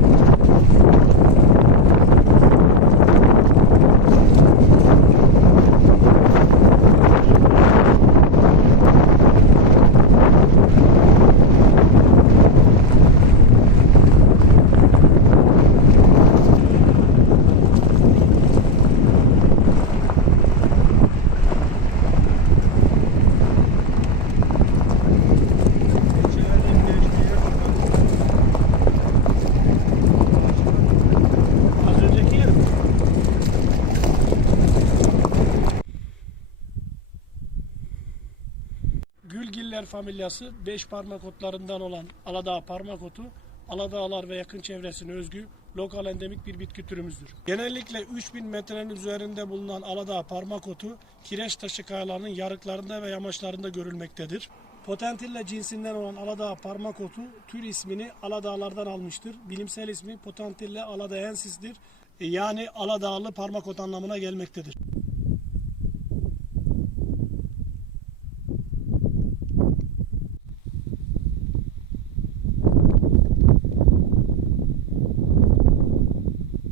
Bye. Gülgiller familyası beş parmak otlarından olan Aladağ parmak otu, Aladağlar ve yakın çevresine özgü lokal endemik bir bitki türümüzdür. Genellikle 3000 metrenin üzerinde bulunan Aladağ parmak otu, kireç taşı kayalarının yarıklarında ve yamaçlarında görülmektedir. Potentilla cinsinden olan Aladağ parmak otu tür ismini Aladağlardan almıştır. Bilimsel ismi Potentilla aladaensis'tir. E, Yani Aladağlı parmak ot anlamına gelmektedir.